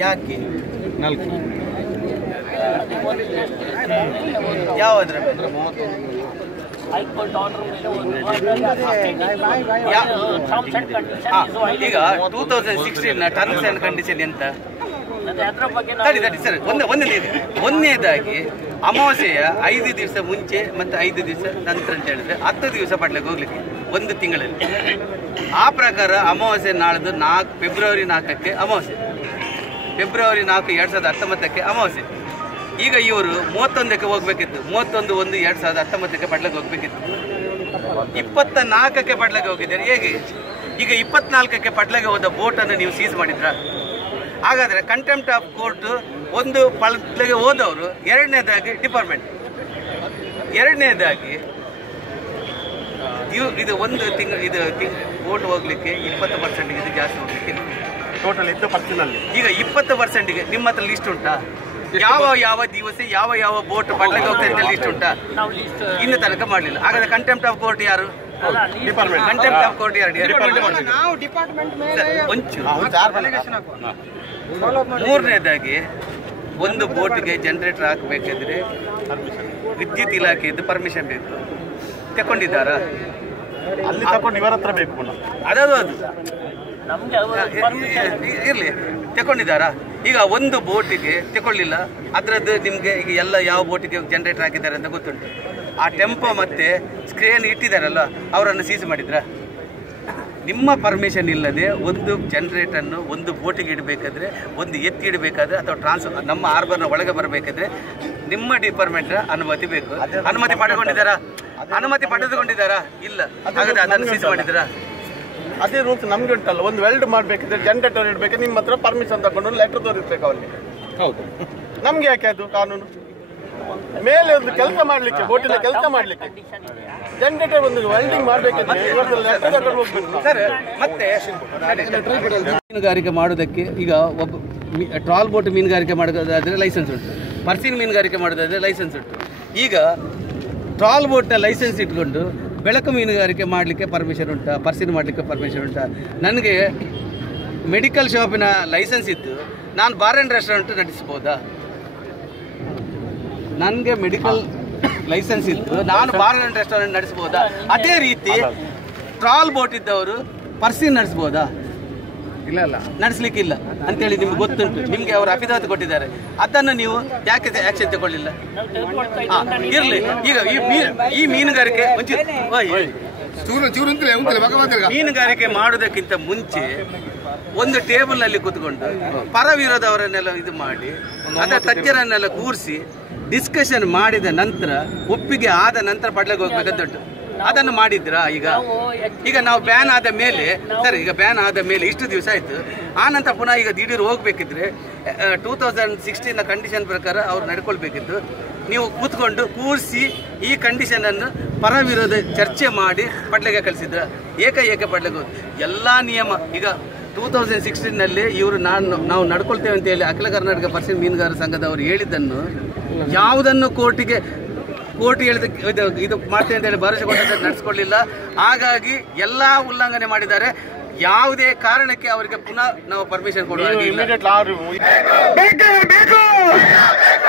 ಯಾಕೆ ನಾಲ್ಕು? ಯಾವ್ದ್ರ ಈಗ two thousand sixteen terms and condition ಎಂತ? ಸರಿ ಸರಿ ತಡಿ ಸರ್ ಒಂದೇ ಒಂದನೇದು ಒಂದನೇದಾಗಿ ಅಮಾವಾಸ್ಯೆಯ ಐದು ದಿವಸ ಮುಂಚೆ ಮತ್ತೆ ಐದು ದಿವಸ ನಂತರ ಅಂತ ಹೇಳಿದ್ರೆ ಹತ್ತು ದಿವಸ ಪಡ್ಲಿಕ್ಕೆ ಹೋಗ್ಲಿಕ್ಕೆ ಒಂದು ತಿಂಗಳಲ್ಲಿ. ಆ ಪ್ರಕಾರ ಅಮಾವಾಸ್ಯೆ ನಾಳ್ದು ನಾಲ್ಕು ಫೆಬ್ರವರಿ ನಾಲ್ಕಕ್ಕೆ ಅಮಾವಾಸ್ಯೆ. ಫೆಬ್ರವರಿ ನಾಲ್ಕು ಎರಡು ಸಾವಿರದ ಹತ್ತೊಂಬತ್ತಕ್ಕೆ ಅಮಾವಾಸ್ಯೆ. ಈಗ ಇವರು ಮೂವತ್ತೊಂದಕ್ಕೆ ಹೋಗ್ಬೇಕಿತ್ತು. ಮೂವತ್ತೊಂದು ಒಂದು ಎರಡು ಸಾವಿರದ ಹತ್ತೊಂಬತ್ತಕ್ಕೆ ಪಡ್ಲಕ್ಕೆ ಹೋಗ್ಬೇಕಿತ್ತು. ಇಪ್ಪತ್ತ ನಾಲ್ಕಕ್ಕೆ ಪಡ್ಲಕ್ಕೆ ಹೋಗಿದ್ದಾರೆ. ಹೇಗೆ? ಈಗ ಇಪ್ಪತ್ನಾಲ್ಕಕ್ಕೆ ಪಡ್ಲಗೆ ಹೋದ ಬೋಟನ್ನು ನೀವು ಸೀಸ್ ಮಾಡಿದ್ರ? ಹಾಗಾದರೆ ಕಂಟೆಂಪ್ಟ್ ಆಫ್ ಕೋರ್ಟ್ ಒಂದು ಪಡ್ಲಗೆ ಹೋದವರು, ಎರಡನೇದಾಗಿ ಡಿಪಾರ್ಟ್ಮೆಂಟ್ ಎರಡನೇದಾಗಿ ಇದು ಒಂದು ತಿಂಗಳು ಇದು ತಿಂಗ್ ಬೋಟ್ ಹೋಗ್ಲಿಕ್ಕೆ ಇಪ್ಪತ್ತು ಪರ್ಸೆಂಟ್ ಇದು ಜಾಸ್ತಿ ಹೋಗ್ಲಿಕ್ಕೆ ಟೋಟಲ್ ಇತ್ತು ಪರ್ಸನಲ್ಲಿ ಈಗ ಇಪ್ಪತ್ತು ಪರ್ಸೆಂಟ್ಗೆ ನಿಮ್ಮ ಹತ್ರ ಲಿಸ್ಟ್ ಉಂಟಾ? ಯಾವ ಯಾವ ದಿವಸ ಯಾವ ಯಾವ ಬೋಟ್ ಬಡ್ಲಕ್ಕೆ ಹೋಗ್ತದೆ ಅಂತ ಲಿಸ್ಟ್ ಉಂಟಾ? ನಾವು ಲಿಸ್ಟ್ ಇನ್ನು ತನಕ ಮಾಡಲಿಲ್ಲ. ಹಾಗಾದ್ರೆ ಕಂಟೆಂಪ್ಟ್ ಆಫ್ ಕೋರ್ಟ್ ಯಾರು? ಡಿಪಾರ್ಟ್ಮೆಂಟ್ ಕಂಟೆಂಪ್ಟ್ ಆಫ್ ಕೋರ್ಟ್ ಯಾರು? ಮೂರನೇದಾಗಿ ಒಂದು ಬೋಟ್ಗೆ ಜನರೇಟರ್ ಹಾಕಬೇಕಿದ್ರೆ ವಿದ್ಯುತ್ ಇಲಾಖೆಯದ್ದು ಪರ್ಮಿಷನ್ ಬೇಕು. ತಕೊಂಡಿದ್ದಾರಾ? ಅಲ್ಲಿ ತಕೊಂಡು ಇವರ ಹತ್ರ ಬೇಕು ಪುನಃ. ಅದದು ಅದು. ಇರಲಿ. ತಗೊಂಡಿದ್ದಾರಾ ಈಗ ಒಂದು ಬೋಟಿಗೆ ತಗೊಳ್ಳಿಲ್ಲ ಅದರದ್ದು ನಿಮಗೆ ಈಗ ಎಲ್ಲ ಯಾವ ಬೋಟಿಗೆ ಜನರೇಟರ್ ಹಾಕಿದ್ದಾರೆ ಅಂತ ಗೊತ್ತುಂಟು. ಆ ಟೆಂಪೋ ಮತ್ತೆ ಸ್ಕ್ರೇನ್ ಇಟ್ಟಿದ್ದಾರಲ್ಲ ಅವರನ್ನು ಸೀಸ್ ಮಾಡಿದ್ರ? ನಿಮ್ಮ ಪರ್ಮಿಷನ್ ಇಲ್ಲದೆ ಒಂದು ಜನರೇಟನ್ನು ಒಂದು ಬೋಟಿಗೆ ಇಡಬೇಕಾದ್ರೆ ಒಂದು ಎತ್ತಿ ಇಡಬೇಕಾದ್ರೆ ಅಥವಾ ಟ್ರಾನ್ಸ್ಫರ್ ನಮ್ಮ ಹಾರ್ಬರ್ನ ಒಳಗೆ ಬರಬೇಕಾದ್ರೆ ನಿಮ್ಮ ಡಿಪಾರ್ಟ್ಮೆಂಟ್ ಅನುಮತಿ ಬೇಕು. ಅನುಮತಿ ಪಡೆದುಕೊಂಡಿದ್ದಾರಾ? ಅನುಮತಿ ಪಡೆದುಕೊಂಡಿದ್ದಾರಾ? ಇಲ್ಲ. ಹಾಗಾದ್ರೆ ಅದನ್ನು ಸೀಸ್ ಮಾಡಿದ್ದೀರಾ ಅದೇ ರೂಲ್ಸ್ ನಮ್ಗೆ ಉಂಟಲ್ಲ ಒಂದು ವೆಲ್ಡ್ ಮಾಡ್ಬೇಕಿದ್ರೆ ಜನರೇಟರ್ ಇಡಬೇಕಿದ್ರೆ ನಿಮ್ಮ ಹತ್ರ ಪರ್ಮಿಷನ್ ತಗೊಂಡು ಲೆಟರ್ ತೋರಿಸ್ಬೇಕು ಅವರಿಗೆ. ಹೌದು. ನಮ್ಗೆ ಯಾಕೆ ಅದು ಕಾನೂನು? ಮೇಲೆ ಒಂದು ಕೆಲಸ ಮಾಡ್ಲಿಕ್ಕೆ ಹೋಟೆಲ್ ಕೆಲಸ ಮಾಡ್ಲಿಕ್ಕೆ. ಜನರೇಟರ್ ಒಂದು ವೆಲ್ಡಿಂಗ್ ಮಾಡ್ಬೇಕಿದ್ರೆ ಇವತ್ತು ಲೆಟರ್ ತಗೊಂಡು ಸರ್ ಮತ್ತೆ ಮೀನುಗಾರಿಕೆ ಮಾಡೋದಕ್ಕೆ ಈಗ ಒಬ್ಬ ಟ್ರಾಲ್ ಬೋಟ್ ಮೀನುಗಾರಿಕೆ ಮಾಡೋದಾದ್ರೆ ಲೈಸೆನ್ಸ್ ಉಂಟು. ಪರ್ಸಿನ್ ಮೀನುಗಾರಿಕೆ ಮಾಡೋದಾದ್ರೆ ಲೈಸೆನ್ಸ್ ಉಂಟು. ಈಗ ಟ್ರಾಲ್ ಬೋಟ್ನ ಲೈಸೆನ್ಸ್ ಇಟ್ಕೊಂಡು ಬೆಳಕು ಮೀನುಗಾರಿಕೆ ಮಾಡಲಿಕ್ಕೆ ಪರ್ಮಿಷನ್ ಉಂಟಾ ಪರ್ಸಿನ್ ಮಾಡಲಿಕ್ಕೆ ಪರ್ಮಿಷನ್ ಉಂಟಾ. ನನಗೆ ಮೆಡಿಕಲ್ ಶಾಪಿನ ಲೈಸೆನ್ಸ್ ಇತ್ತು. ನಾನು ಬಾರ್ ಆ್ಯಂಡ್ ರೆಸ್ಟೋರೆಂಟ್ ನಡೆಸ್ಬೋದಾ ನನಗೆ ಮೆಡಿಕಲ್ ಲೈಸೆನ್ಸ್ ಇತ್ತು. ನಾನು ಬಾರ್ ಆ್ಯಂಡ್ ರೆಸ್ಟೋರೆಂಟ್ ನಡೆಸ್ಬೋದಾ ಅದೇ ರೀತಿ ಟ್ರಾಲ್ ಬೋಟ್ ಇದ್ದವರು ಪರ್ಸಿನ್ ನಡೆಸ್ಬೋದಾ? ಇಲ್ಲ ಇಲ್ಲ. ನಡೆಸ್ಲಿಕ್ಕಿಲ್ಲ ಅಂತೇಳಿ ನಿಮ್ಗೆ ಗೊತ್ತುಂಟು. ನಿಮ್ಗೆ ಅವರು ಅಫಿದಾತ್ ಕೊಟ್ಟಿದ್ದಾರೆ. ಅದನ್ನು ನೀವು ಯಾಕೆ ಆಕ್ಷನ್ ತಗೊಳ್ಳಿಲ್ಲ? ಇರ್ಲಿ. ಈಗ ಈ ಮೀನ್ ಈ ಮೀನುಗಾರಿಕೆ ಮೀನುಗಾರಿಕೆ ಮಾಡುವುದಕ್ಕಿಂತ ಮುಂಚೆ ಒಂದು ಟೇಬಲ್ನಲ್ಲಿ ಕುತ್ಕೊಂಡು ಪರ ವಿರೋಧವರನ್ನೆಲ್ಲ ಇದು ಮಾಡಿ ಅದರ ತಜ್ಞರನ್ನೆಲ್ಲ ಕೂರಿಸಿ ಡಿಸ್ಕಷನ್ ಮಾಡಿದ ನಂತರ ಒಪ್ಪಿಗೆ ಆದ ನಂತರ ಪಡ್ಲಿಕ್ಕೆ ಹೋಗ್ಬೇಕಂತ ಉಂಟು. ಅದನ್ನು ಮಾಡಿದ್ರಾ ಈಗ? ಈಗ ನಾವು ಬ್ಯಾನ್ ಆದ ಮೇಲೆ ಸರ್ ಈಗ ಬ್ಯಾನ್ ಆದ ಮೇಲೆ ಇಷ್ಟು ದಿವಸ ಆಯ್ತು. ಆ ನಂತರ ಪುನಃ ಈಗ ದಿಢೀರ್ ಹೋಗ್ಬೇಕಿದ್ರೆ ಟೂ ತೌಸಂಡ್ ಸಿಕ್ಸ್ಟೀನ್ ಕಂಡೀಷನ್ ಪ್ರಕಾರ ಅವ್ರು ನಡ್ಕೊಳ್ಬೇಕಿತ್ತು. ನೀವು ಕೂತ್ಕೊಂಡು ಕೂರಿಸಿ ಈ ಕಂಡೀಷನ್ ಅನ್ನು ಪರ ವಿರೋಧ ಚರ್ಚೆ ಮಾಡಿ ಪಡ್ಲೆಗೆ ಕಳಿಸಿದ್ರ. ಏಕ ಏಕ ಪಡ್ಲಿಕ್ಕೆ ಎಲ್ಲ ನಿಯಮ ಈಗ ಟೂ ತೌಸಂಡ್ ಸಿಕ್ಸ್ಟೀನಲ್ಲಿ ಇವರು ನಾನು ನಾವು ನಡ್ಕೊಳ್ತೇವೆ ಅಂತ ಹೇಳಿ ಅಖಿಲ ಕರ್ನಾಟಕ ಪರ್ಸನ್ ಮೀನುಗಾರ ಸಂಘದವರು ಹೇಳಿದ್ದನ್ನು ಯಾವುದನ್ನು ಕೋರ್ಟಿಗೆ ಕೋರ್ಟ್ ಹೇಳಿದ ಇದು ಇದು ಅಂತ ಹೇಳಿ ಭರವಸೆ ಕೊಟ್ಟದ್ದು ನಡೆಸ್ಕೊಳ್ಳಿಲ್ಲ. ಹಾಗಾಗಿ ಎಲ್ಲ ಉಲ್ಲಂಘನೆ ಮಾಡಿದ್ದಾರೆ. ಯಾವುದೇ ಕಾರಣಕ್ಕೆ ಅವರಿಗೆ ಪುನಃ ನಾವು ಪರ್ಮಿಷನ್ ಕೊಡುವ ಹಾಗೆ ಇಲ್ಲ ಇಮಿಡಿಯೇಟ್ ಆರು ಬೇಕು ಬೇಕು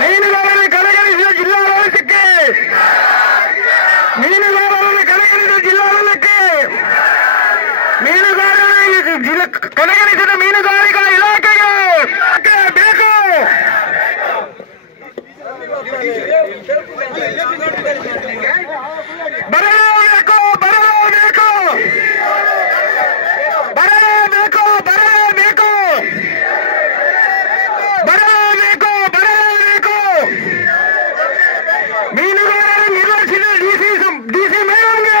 ಮೀನುಗಾರರ ಕಡೆಗಣಿಸಿದ ಜಿಲ್ಲಾಡಳಿತಕ್ಕೆ ಮೀನುಗಾರರನ್ನು ಕಡೆಗಣಿಸಿದ ಜಿಲ್ಲಾಡಳಿತಕ್ಕೆ ಮೀನುಗಾರರ ಜಿಲ್ಲ- ಕಡೆಗಣಿಸಿದ ಮೀನುಗಾರಿಕಾ ಇಲಾಖೆಗೆ ಬೇಕು ಬರಲೇಬೇಕು ಬರಲೇಬೇಕು ಬರಲೇಬೇಕು ಬರಲೇಬೇಕು ಬರಲೇಬೇಕು ಬರಲೇಬೇಕು ಮೀನುಗಾರರು ನಿರ್ಲಕ್ಷಿಸಿದ ಡಿಸಿ ಡಿಸಿ ಮೇಡಮ್ಗೆ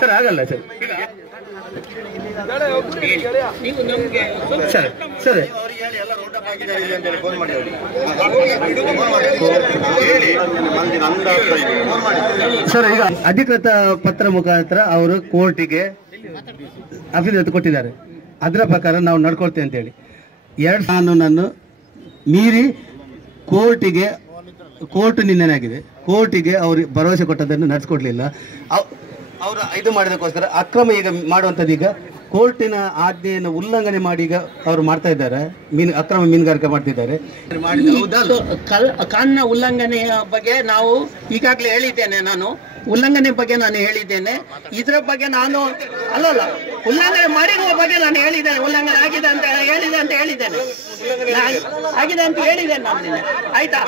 ಸರ್ ಆಗಲ್ಲ ಸರ್. Sir sir. ಸರ್ ಈಗ ಅಧಿಕೃತ ಪತ್ರ ಮುಖಾಂತರ ಅವರು ಕೋರ್ಟಿಗೆ ಅಫಿಡವಿಟ್ ಕೊಟ್ಟಿದ್ದಾರೆ. ಅದರ ಪ್ರಕಾರ ನಾವು ನಡ್ಕೊಳ್ತೇವೆ ಅಂತೇಳಿ ಎರಡು ಕಾನೂನನ್ನು ಮೀರಿ ಕೋರ್ಟಿಗೆ ಕೋರ್ಟ್ ನಿನ್ನೆನಾಗಿದೆ. ಕೋರ್ಟಿಗೆ ಅವರು ಭರವಸೆ ಕೊಟ್ಟದನ್ನು ನಡೆಸ್ಕೊಡ್ಲಿಲ್ಲ. ಅವರು ಇದು ಮಾಡೋದಕ್ಕೋಸ್ಕರ ಅಕ್ರಮ ಈಗ ಮಾಡುವಂಥದ್ದು ಈಗ ಕೋರ್ಟಿನ ಆಜ್ಞೆಯನ್ನು ಉಲ್ಲಂಘನೆ ಮಾಡಿ ಈಗ ಅವರು ಮಾಡ್ತಾ ಇದ್ದಾರೆ. ಮೀನು ಅಕ್ರಮ ಮೀನುಗಾರಿಕೆ ಮಾಡ್ತಿದ್ದಾರೆ. ಕಾನೂನಿನ ಉಲ್ಲಂಘನೆಯ ಬಗ್ಗೆ ನಾವು ಈಗಾಗಲೇ ಹೇಳಿದ್ದೇನೆ ನಾನು. ಉಲ್ಲಂಘನೆ ಬಗ್ಗೆ ನಾನು ಹೇಳಿದ್ದೇನೆ. ಇದರ ಬಗ್ಗೆ ನಾನು ಅಲ್ಲಲ್ಲ ಉಲ್ಲಂಘನೆ ಮಾಡಿರುವ ಬಗ್ಗೆ ನಾನು ಹೇಳಿದ್ದೇನೆ. ಉಲ್ಲಂಘನೆ ಆಗಿದೆ ಅಂತ ಹೇಳಿದೆ ಅಂತ ಹೇಳಿದ್ದೇನೆ. ನಾನು- ಆಗಿದೆ ಅಂತ ಹೇಳಿದ್ದೇನೆ ನಾನು. ಆಯ್ತಾ?